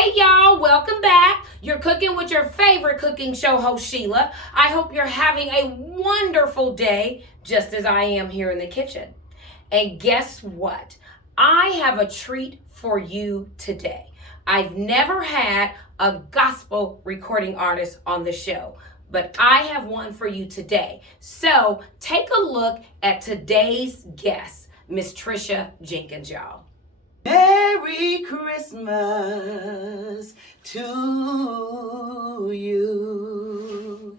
Hey y'all, welcome back. You're cooking with your favorite cooking show host, Sheila. I hope you're having a wonderful day, just as I am here in the kitchen. And guess what? I have a treat for you today. I've never had a gospel recording artist on the show, but I have one for you today. So take a look at today's guest, Miss Trisha Jenkins, y'all. Merry Christmas to you.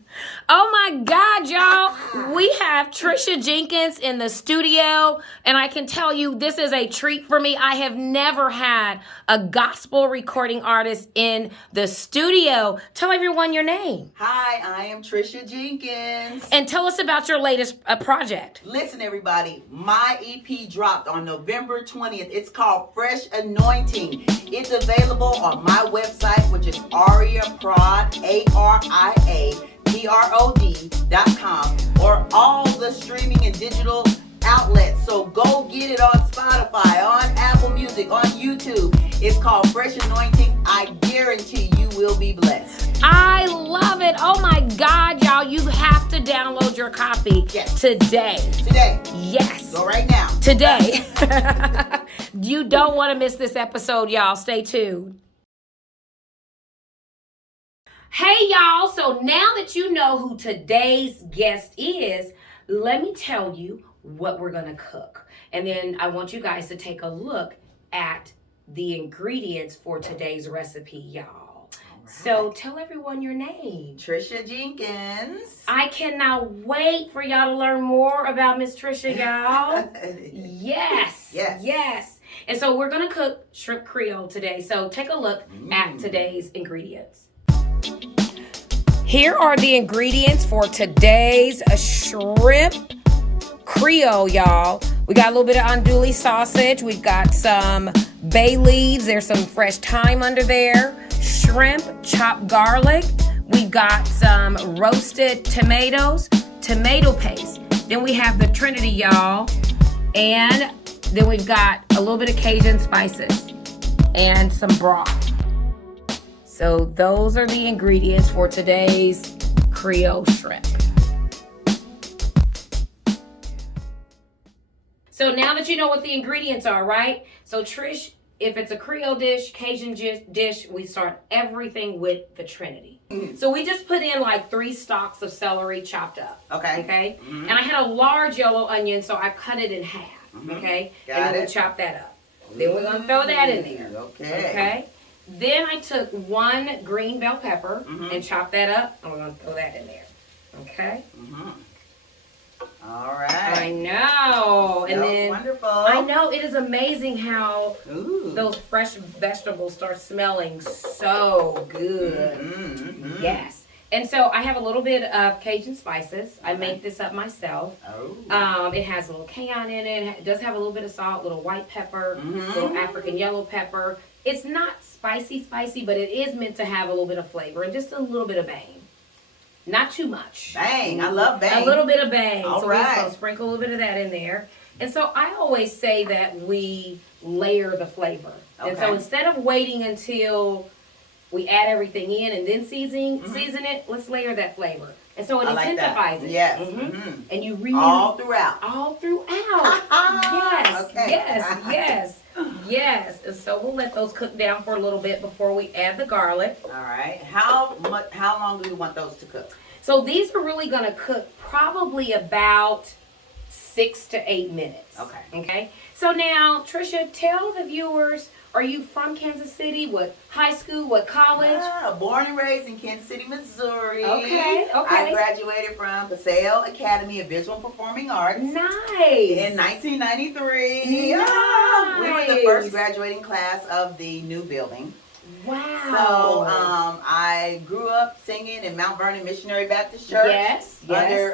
Oh my God, y'all. We have Trisha Jenkins in the studio, and I can tell you this is a treat for me. I have never had a gospel recording artist in the studio. Tell everyone your name. Hi, I am Trisha Jenkins. And tell us about your latest project. Listen, everybody, my EP dropped on November 20th. It's called Fresh Anointing. It's available on my website, which is ariaprod, ARIAPROD.com, or all the streaming and digital outlets. So go get it on Spotify, on Apple Music, on YouTube. It's called Fresh Anointing. I guarantee you will be blessed. I love it. Oh my God, y'all. You have to download your copy today. Today. Yes. Go right now. Today. You don't want to miss this episode, y'all. Stay tuned. Hey, y'all. So now that you know who today's guest is, let me tell you what we're going to cook. And then I want you guys to take a look at the ingredients for today's recipe, y'all. So tell everyone your name. Trisha Jenkins. I cannot wait for y'all to learn more about Miss Trisha, y'all. Yes. And so we're going to cook shrimp Creole today. So take a look at today's ingredients. Here are the ingredients for today's shrimp Creole, y'all. We got a little bit of andouille sausage. We've got some bay leaves. There's some fresh thyme under there. Shrimp, chopped garlic. We've got some roasted tomatoes, tomato paste. Then we have the trinity, y'all. And then we've got a little bit of Cajun spices and some broth. So those are the ingredients for today's Creole shrimp. So now that you know what the ingredients are, right? So Trish, if it's a Creole dish, Cajun dish, we start everything with the trinity. So we just put in like 3 stalks of celery chopped up. Okay. And I had a large yellow onion, so I cut it in half. Okay. And then we chop that up. Then we're gonna throw that in there. Okay. Then I took 1 green bell pepper and chopped that up, and we're gonna throw that in there. Okay. All right. I know. And then wonderful. I know, it is amazing how those fresh vegetables start smelling so good. Yes. And so I have a little bit of Cajun spices. I make this up myself. It has a little cayenne in it. It does have a little bit of salt, little white pepper, little African yellow pepper. It's not spicy, but it is meant to have a little bit of flavor and just a little bit of bang. Not too much. Bang. I love bang. A little bit of bang. All so right. we're just going to sprinkle a little bit of that in there. And so I always say that we layer the flavor. And so instead of waiting until we add everything in and then season it, let's layer that flavor. And so it intensifies it. Yes. And you really... All throughout. Yes. And so we'll let those cook down for a little bit before we add the garlic. All right. How long do you want those to cook? So these are really going to cook probably about 6 to 8 minutes. Okay. So now, Trisha, tell the viewers, are you from Kansas City? What high school? What college? Born and raised in Kansas City, Missouri. Okay. I graduated from Paseo Academy of Visual and Performing Arts. Nice. In 1993. Nice. We were the first graduating class of the new building. Wow. So I grew up singing in Mount Vernon Missionary Baptist Church. Yes. Under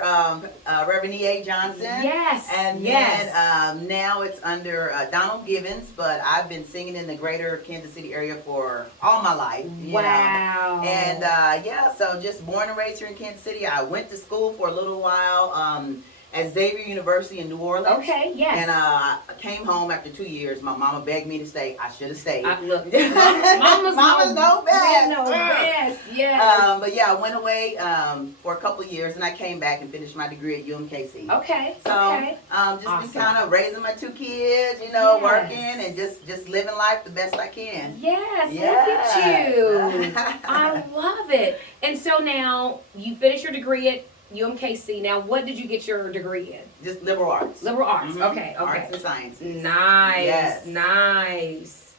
Reverend E.A. Johnson. Yes. And then now it's under Donald Givens, but I've been singing in the greater Kansas City area for all my life. Wow. You know? And so just born and raised here in Kansas City. I went to school for a little while at Xavier University in New Orleans. Okay, yes. And I came home after 2 years. My mama begged me to stay. I should have stayed. Look, mamas know best. They know best. Yes. But yeah, I went away for a couple of years, and I came back and finished my degree at UMKC. Okay. So okay. Just Awesome. been kind of raising my 2 kids, you know, Yes. working and just living life the best I can. Yes, Yes. look at you. I love it. And so now you finished your degree at UMKC. Now, what did you get your degree in? Just liberal arts. Liberal arts. Mhm. Okay. Arts and sciences. Nice. Yes. Nice.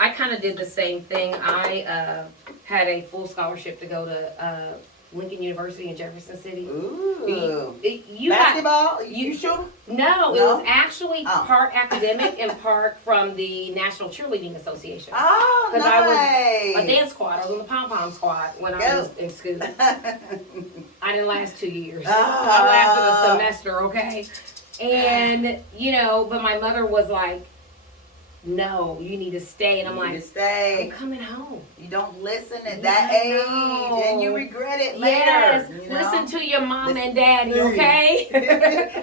I kind of did the same thing. I had a full scholarship to go to Lincoln University in Jefferson City. Ooh. You Basketball? got, you shoot? No, it No? was actually Oh. part academic and part from the National Cheerleading Association. Oh, nice. I was a dance squad. I was on the pom-pom squad when I was in school. I didn't last 2 years. I lasted a semester, okay? And, you know, but my mother was like, no, you need to stay. And I'm like, stay. I'm coming home. You don't listen at Yeah, that I age, know. and you regret it later. Yes, You know? listen to your mom and daddy, okay?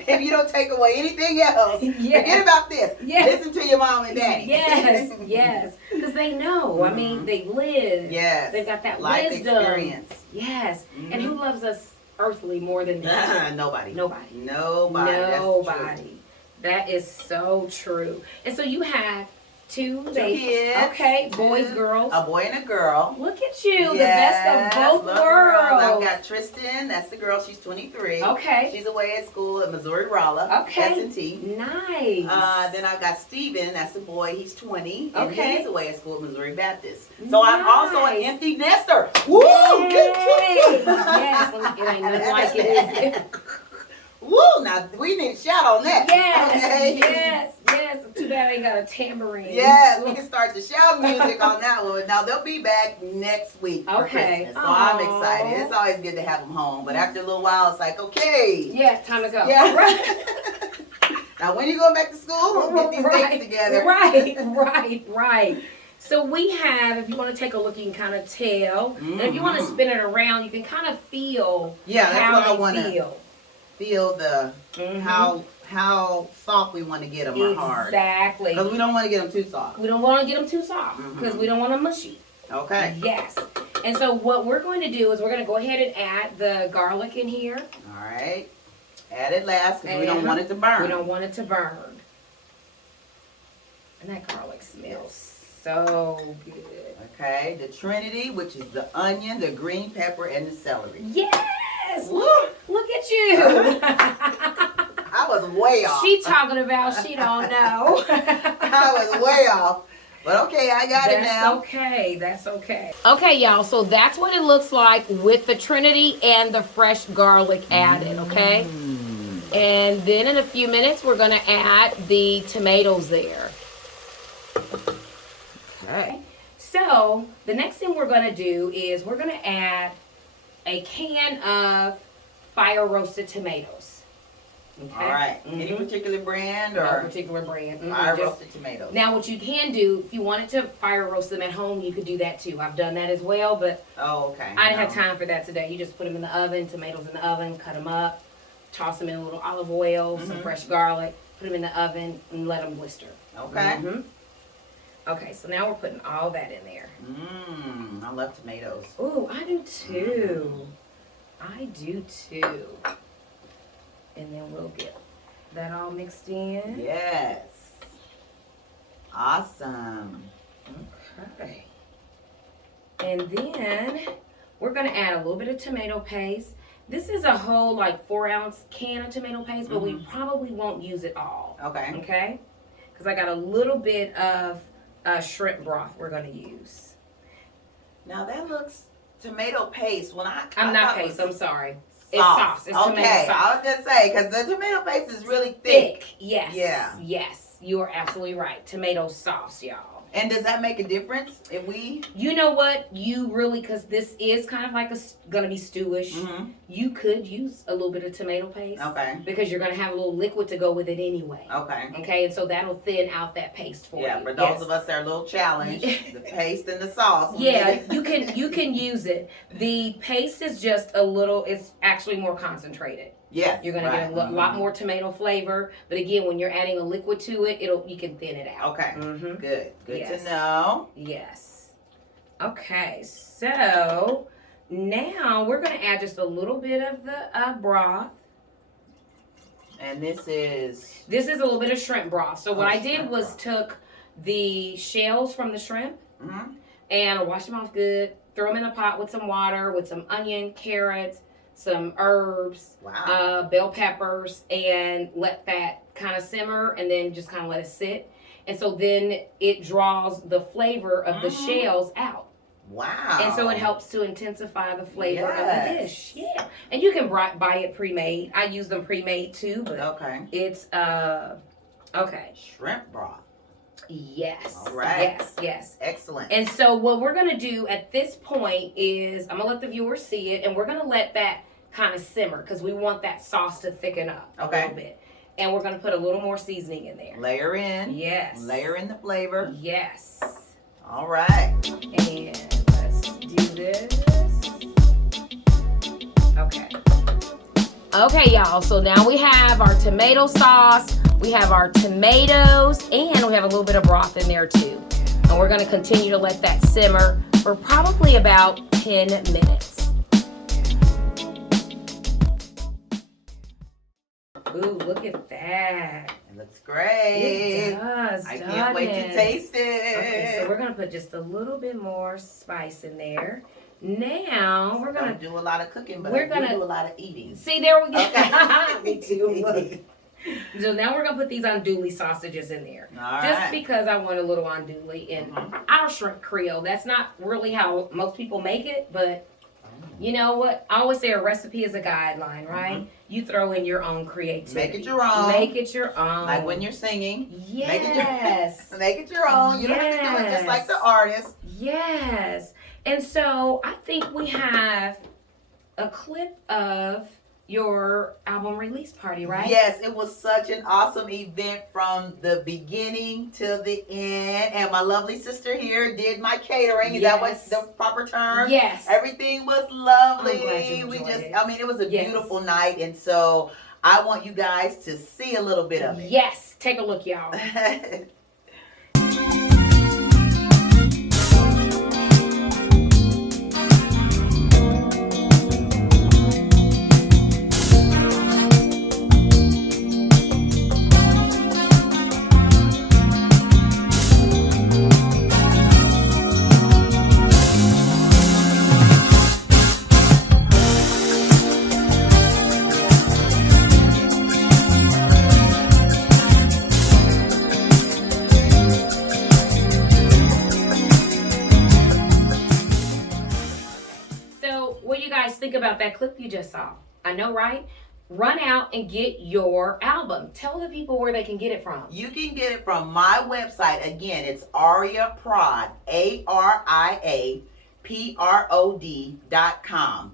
If you don't take away anything else, Yes. forget about this. Yes. Listen to your mom and daddy. Yes, yes. Because they know. I mean, they've lived. Yes. They've got that Life wisdom. experience. Yes. And who loves us earthly more than that? Nobody. Nobody. Nobody. That's Nobody. That is so true. And so you have two kids. Okay, boys, girls. A boy and a girl. Look at you, Yes, the best of both love worlds. I've got Tristan, that's the girl, she's 23. Okay. She's away at school at Missouri Rolla, Okay. S&T. Nice. Then I've got Steven, that's the boy, he's 20. And Okay. he's away at school at Missouri Baptist. So I'm also an Nice. empty nester. Woo! Yay. Yes, it ain't nothing like it, is it? Woo! Now we need a shout on that. Yes, Okay? yes, yes. Too bad I ain't got a tambourine. Yes, we can start the shout music on that one. Now they'll be back next week for Okay. Christmas, so I'm Aw. excited. It's always good to have them home, but after a little while, it's like, okay. Yeah, time to go. Yeah. Right. Now when you go back to school, we'll get these dates together. Right. So we have, if you want to take a look, you can kind of tell. And if you want to spin it around, you can kind of feel Yeah, that's how what I they want to feel. feel the how soft we want to get them or hard. Exactly. Because we don't want to get them too soft. We don't want to get them too soft because we don't want them mushy. Okay. Yes. And so what we're going to do is we're going to go ahead and add the garlic in here. All right. Add it last because we don't want it to burn. We don't want it to burn. And that garlic smells so good. Okay. The trinity, which is the onion, the green pepper, and the celery. Yes! Woo! Look at you! I was way off. She talking about she don't know. I was way off. But okay, I got it now. Okay, that's okay. Okay, y'all, so that's what it looks like with the trinity and the fresh garlic added, okay? And then in a few minutes, we're going to add the tomatoes there. Okay. So the next thing we're going to do is we're going to add a can of fire roasted tomatoes. Okay. All right. Any particular brand or? No particular brand. Fire Just- roasted tomatoes. Now, what you can do, if you wanted to fire roast them at home, you could do that too. I've done that as well, but Oh, okay. I didn't have time for that today. You just put them in the oven, tomatoes in the oven, cut them up, toss them in a little olive oil, some fresh garlic, put them in the oven, and let them blister. Okay. Okay, so now we're putting all that in there. I love tomatoes. Ooh, I do too. I do too. And then we'll get that all mixed in. Yes. Awesome. Okay. And then we're going to add a little bit of tomato paste. This is a whole like 4-ounce can of tomato paste, but we probably won't use it all. Okay. Okay? Because I got a little bit of shrimp broth we're going to use. Now that looks tomato paste. When I I'm not thought it paste, was I'm sorry. It's sauce. It's tomato okay, sauce. I was just saying because the tomato paste is really thick. Yes. Yeah. Yes. You are absolutely right. Tomato sauce, y'all. And does that make a difference if we? You know what? You really, because this is kind of like going to be stewish. You could use a little bit of tomato paste. Okay. Because you're going to have a little liquid to go with it anyway. Okay. Okay, and so that'll thin out that paste for you. Yeah, for those of us that are a little challenged, the paste and the sauce. Yeah, you can use it. The paste is just a little. It's actually more concentrated. Yes. You're gonna get a lot more tomato flavor. But again, when you're adding a liquid to it, you can thin it out. Okay. Mm-hmm. Good to know. Yes. Okay, so now we're gonna add just a little bit of the broth. And this is a little bit of shrimp broth. So what I did was took the shells from the shrimp and I washed them off good, throw them in a pot with some water, with some onion, carrots, some herbs, bell peppers, and let that kind of simmer and then just kind of let it sit. And so then it draws the flavor of the shells out. Wow. And so it helps to intensify the flavor of the dish. Yeah. And you can buy it pre-made. I use them pre-made too, but it's shrimp broth. Yes. All right. Yes. Excellent. And so what we're going to do at this point is I'm going to let the viewers see it, and we're going to let that kind of simmer because we want that sauce to thicken up a little bit. And we're going to put a little more seasoning in there. Layer in. Yes. Layer in the flavor. Yes. All right. And let's do this. Okay, y'all. So now we have our tomato sauce, we have our tomatoes, and we have a little bit of broth in there too. And we're going to continue to let that simmer for probably about 10 minutes. Ooh, look at that. It looks great. It does. I can't wait to taste it. Okay, so we're going to put just a little bit more spice in there. Now we're gonna do a lot of cooking, but we're gonna do a lot of eating. See, there we go. Okay. Me too. Look. So now we're gonna put these andouille sausages in there, just because I want a little andouille in our shrimp Creole. That's not really how most people make it, but you know what? I always say a recipe is a guideline, right? You throw in your own creativity. Make it your own. Make it your own. Like when you're singing. Yes. Make it your own. You don't have to do it just like the artist. Yes. And so I think we have a clip of your album release party, right? Yes, it was such an awesome event from the beginning to the end. And my lovely sister here did my catering. Is that what's the proper term? Yes. Everything was lovely. I'm glad you enjoyed it. I mean, it was a beautiful night. And so I want you guys to see a little bit of it. Yes. Take a look, y'all. Think about that clip you just saw. I know, right? Run out and get your album. Tell the people where they can get it from. You can get it from my website. Again, it's AriaProd, AriaProd.com.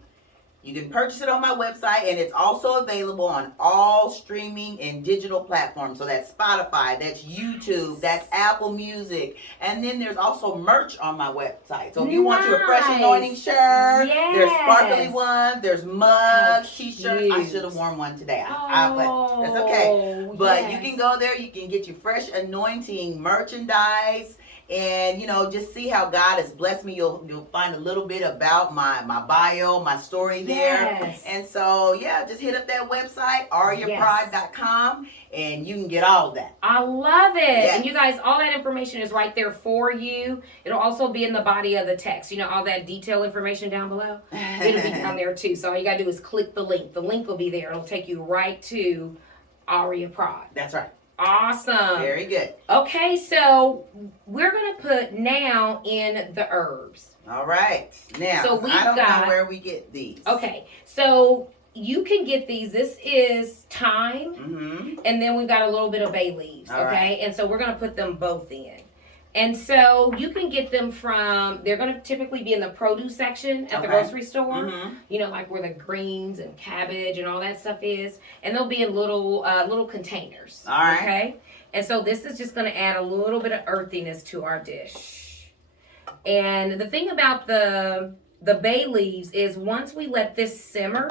You can purchase it on my website, and it's also available on all streaming and digital platforms. So that's Spotify, that's YouTube, that's Apple Music. And then there's also merch on my website. So if you want your Fresh Anointing shirt, there's sparkly ones, there's mugs, t-shirts. I should have worn one today. But it's okay. But you can go there, you can get your Fresh Anointing merchandise. And, you know, just see how God has blessed me. You'll find a little bit about my bio, my story there. And so, yeah, just hit up that website, ariaprod.com, and you can get all of that. I love it. And you guys, all that information is right there for you. It'll also be in the body of the text. You know, all that detailed information down below. It'll be down there, too. So all you got to do is click the link. The link will be there. It'll take you right to Aria Prod. That's right. Awesome. Very good. Okay, so we're going to put now in the herbs. All right. Now, so I don't know where we get these. Okay, so you can get these. This is thyme, and then we've got a little bit of bay leaves, okay? And so we're going to put them both in. And so you can get them from, they're going to typically be in the produce section at the grocery store, you know, like where the greens and cabbage and all that stuff is. And they'll be in little containers. All right. Okay. And so this is just going to add a little bit of earthiness to our dish. And the thing about the the bay leaves is once we let this simmer,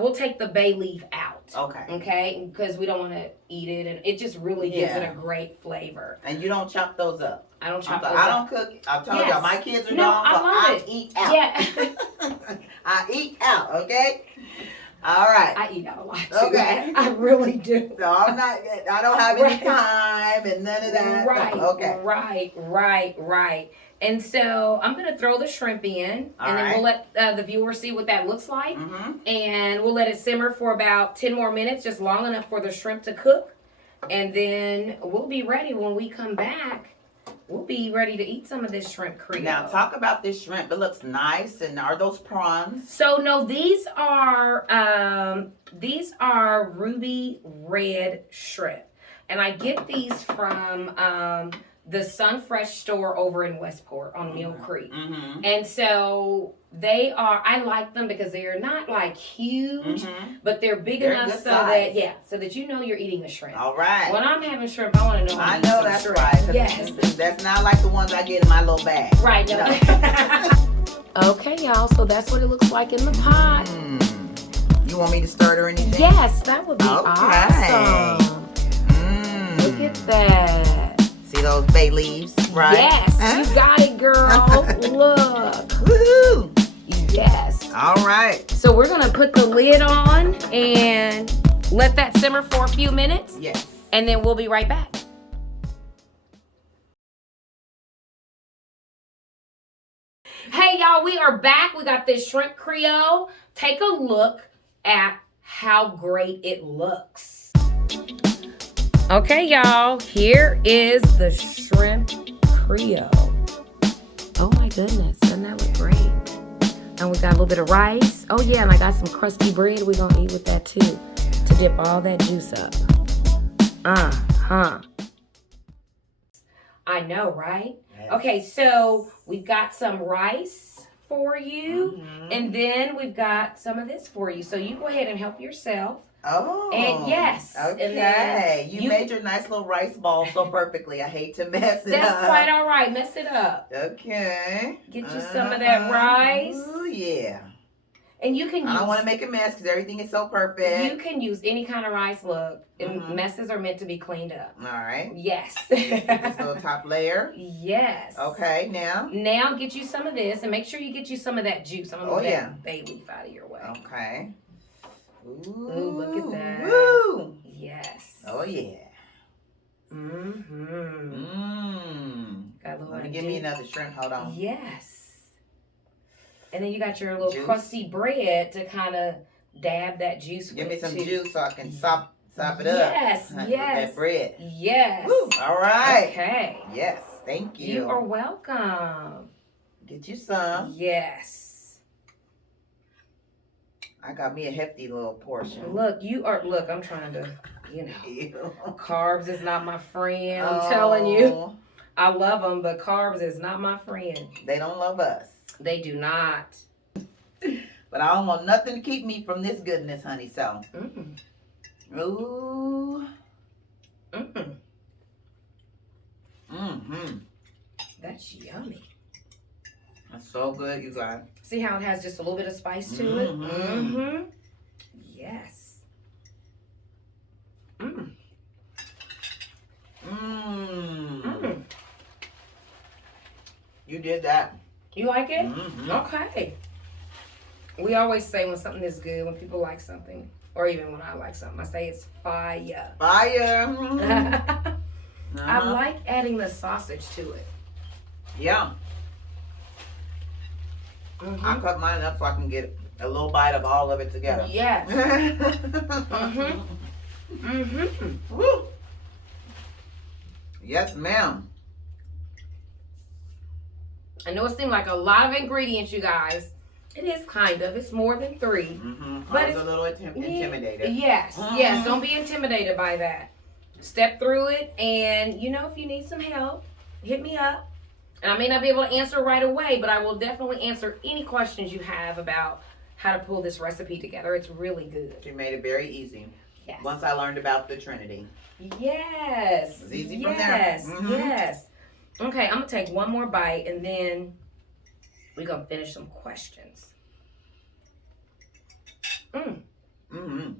we'll take the bay leaf out. Okay. Okay, because we don't want to eat it, and it just really gives it a great flavor. And you don't chop those up. I don't chop those up. I don't cook. I told y'all my kids are gone, so I eat out. Yeah. I eat out. Okay. All right. I eat out a lot too. Okay. I really do. So I don't have any time and none of that. Right. So, okay. Right. And so I'm going to throw the shrimp in, and then we'll let the viewer see what that looks like. And we'll let it simmer for about 10 more minutes, just long enough for the shrimp to cook. And then we'll be ready when we come back. We'll be ready to eat some of this shrimp Creole. Now, talk about this shrimp. It looks nice. And are those prawns? So, no, these are ruby red shrimp. And I get these from the Sun Fresh store over in Westport on Mill Creek. And so they are, I like them because they're not like huge, but they're big enough so that you know you're eating the shrimp. All right. When I'm having shrimp, I want to know. I know that's shrimp. Right. Yes. That's not like the ones I get in my little bag. Right. No. Okay, y'all. So that's what it looks like in the pot. You want me to stir it or anything? Yes, that would be awesome. Look at that. See those bay leaves, right? Yes, you got it, girl. Look. Woohoo! Yes. All right. So we're going to put the lid on and let that simmer for a few minutes. Yes. And then we'll be right back. Hey, y'all, we are back. We got this shrimp Creole. Take a look at how great it looks. Okay, y'all, here is the shrimp Creole. Oh my goodness, doesn't that look great? And we got a little bit of rice. Oh yeah, and I got some crusty bread we're gonna eat with that too, to dip all that juice up. I know, right? Yes. Okay, so we've got some rice for you, and then we've got some of this for you. So you go ahead and help yourself. Oh. And yes. Okay. And then you made your nice little rice ball so perfectly. I hate to mess it up. That's quite all right. Mess it up. Okay. Get you some of that rice. Oh, yeah. And you can use... I don't want to make a mess because everything is so perfect. You can use any kind of rice, look. And messes are meant to be cleaned up. All right. Yes. This little top layer. Yes. Okay, now? Now get you some of this and make sure you get you some of that juice. I'm going to move that bay leaf out of your way. Okay. Ooh, look at that. Woo. Yes. Oh, yeah. Got a little give me another shrimp. Hold on. Yes. And then you got your little crusty bread to kind of dab that juice with. Give me some juice so I can sop it up. Yes, With yes. that bread. Yes. Woo. All right. Okay. Yes, thank you. You are welcome. Get you some. Yes. I got me a hefty little portion. Look, I'm trying to, carbs is not my friend. I'm telling you. I love them, but carbs is not my friend. They don't love us. They do not. But I don't want nothing to keep me from this goodness, honey, so. Ooh. That's yummy. That's so good, you guys. See how it has just a little bit of spice to it? Yes. You did that. You like it? Okay. We always say when something is good, when people like something, or even when I like something, I say it's fire. Fire. I like adding the sausage to it. Yeah. I cut mine up so I can get a little bite of all of it together. Yes. Woo. Yes, ma'am. I know it seemed like a lot of ingredients, you guys. It is kind of. It's more than 3. But it's a little intimidated. Yes. Yes. Don't be intimidated by that. Step through it, and if you need some help, hit me up. And I may not be able to answer right away, but I will definitely answer any questions you have about how to pull this recipe together. It's really good. She made it very easy. Yes. Once I learned about the Trinity. Yes. It was easy from there. Yes. Okay, I'm going to take one more bite, and then we're going to finish some questions. Mm-hmm.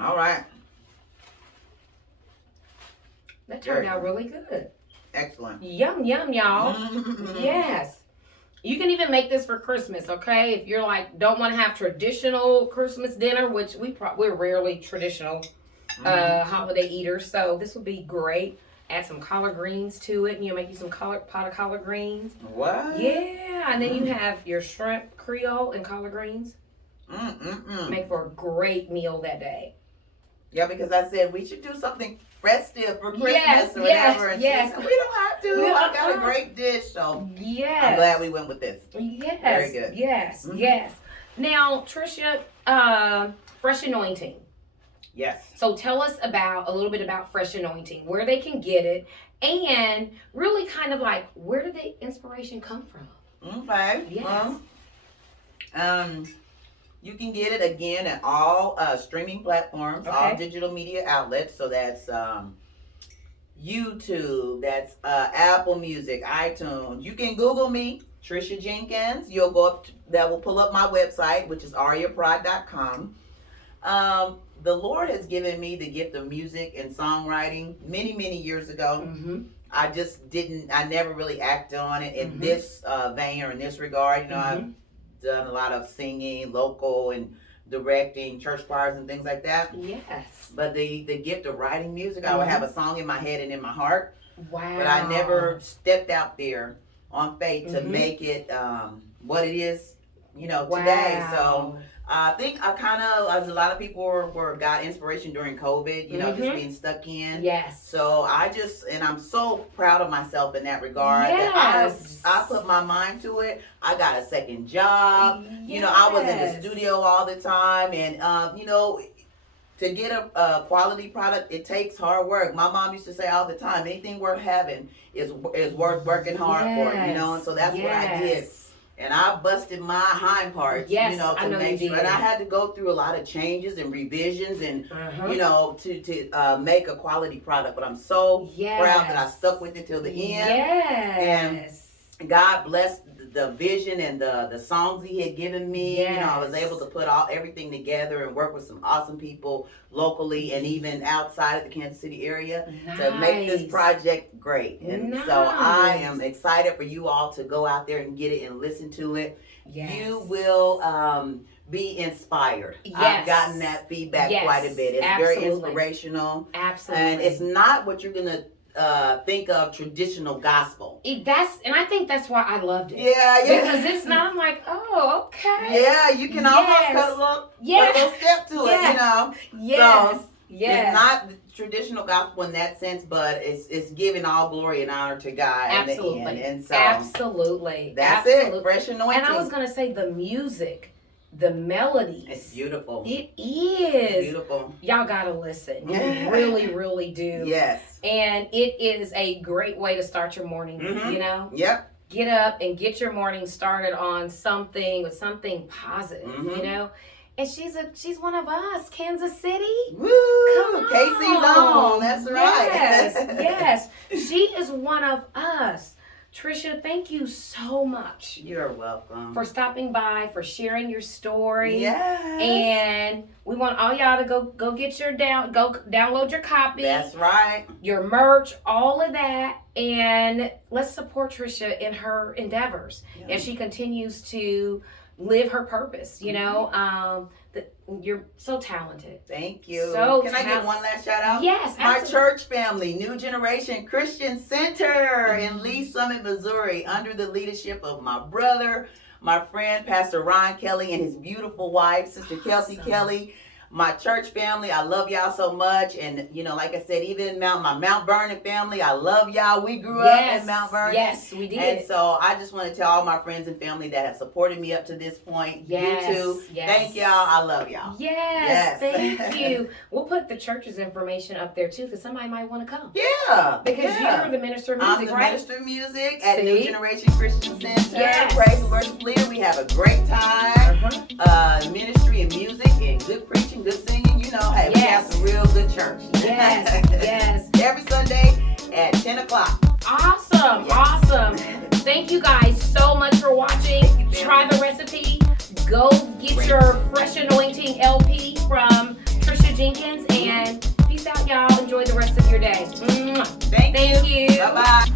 All right. That turned out really good. Excellent. Yum, yum, y'all. Yes. You can even make this for Christmas, okay? If you're like, don't want to have traditional Christmas dinner, which we're rarely traditional holiday eaters, so this would be great. Add some collard greens to it, and make you some pot of collard greens. What? Yeah, and then you have your shrimp Creole and collard greens. Make for a great meal that day. Yeah, because I said we should do something festive for Christmas or whatever. And yes. We don't have to. I got a great dish, so yes. I'm glad we went with this. Yes. Very good. Yes, yes. Now, Trisha, Fresh Anointing. Yes. So tell us a little bit about Fresh Anointing, where they can get it, and really kind of like, where did the inspiration come from? Okay. Yes. You can get it again at all streaming platforms, all digital media outlets. So that's YouTube, that's Apple Music, iTunes. You can Google me, Trisha Jenkins. You'll go up, that will pull up my website, which is ariaprod.com. The Lord has given me the gift of music and songwriting many, many years ago. I never really acted on it in this vein or in this regard. You know, I've done a lot of singing, local and directing, church choirs and things like that. Yes. But the gift of writing music, I would have a song in my head and in my heart. Wow. But I never stepped out there on faith to make it what it is, today. So I think as a lot of people got inspiration during COVID, just being stuck in. Yes. So I'm so proud of myself in that regard. Yes. That I put my mind to it. I got a second job. Yes. I was in the studio all the time, and to get a quality product, it takes hard work. My mom used to say all the time, anything worth having is worth working hard for. And so that's what I did. And I busted my hind parts, to make sure. And I had to go through a lot of changes and revisions and, to make a quality product. But I'm so proud that I stuck with it till the end. Yes. And God blessed the vision and the songs He had given me. Yes. I was able to put everything together and work with some awesome people locally and even outside of the Kansas City area to make this project great. And so I am excited for you all to go out there and get it and listen to it. Yes. You will be inspired. Yes. I've gotten that feedback quite a bit. It's very inspirational. Absolutely. And it's not what you're going to think of traditional gospel. And I think that's why I loved it. Yeah. Because it's not, I'm like, oh, okay. Yeah, you can almost cut a little step to it, Yes. So it's not the traditional gospel in that sense, but it's giving all glory and honor to God. Absolutely. In the end. And so absolutely. That's it. Fresh anointing. And I was gonna say the music. The melodies. It's beautiful. It is. It's beautiful. Y'all gotta listen. You really, really do. Yes. And it is a great way to start your morning, Yep. Get up and get your morning started on something positive, And she's one of us, Kansas City. Woo! Come on. Casey's on. That's right. Yes. She is one of us. Trisha, thank you so much. You're welcome. For stopping by, for sharing your story. Yes. And we want all y'all to go get go download your copy. That's right. Your merch, all of that. And let's support Trisha in her endeavors as she continues to live her purpose, you're so talented. Thank you. Can I get one last shout out? Yes, my church family, New Generation Christian Center in Lee Summit, Missouri, under the leadership of my brother, my friend, Pastor Ron Kelly, and his beautiful wife, Sister Kelsey Kelly. My church family, I love y'all so much. And, like I said, even my Mount Vernon family, I love y'all. We grew up in Mount Vernon. Yes, we did. And so I just want to tell all my friends and family that have supported me up to this point. Yes, you too. Yes. Thank y'all. I love y'all. Yes. Thank you. We'll put the church's information up there, too, because somebody might want to come. Yeah. Because you're the minister of music, I'm the right? minister of music at New Generation Christian Center. Yes. Praise and worship leader. We have a great time. Ministry and music and good preaching, good singing. Hey, we have some real good church. Yes. Every Sunday at 10 o'clock. Awesome. Yes. Awesome. Thank you guys so much for watching. Try the recipe. Go get your Fresh Anointing LP from Trisha Jenkins. And peace out, y'all. Enjoy the rest of your day. Thank you. you. Bye-bye.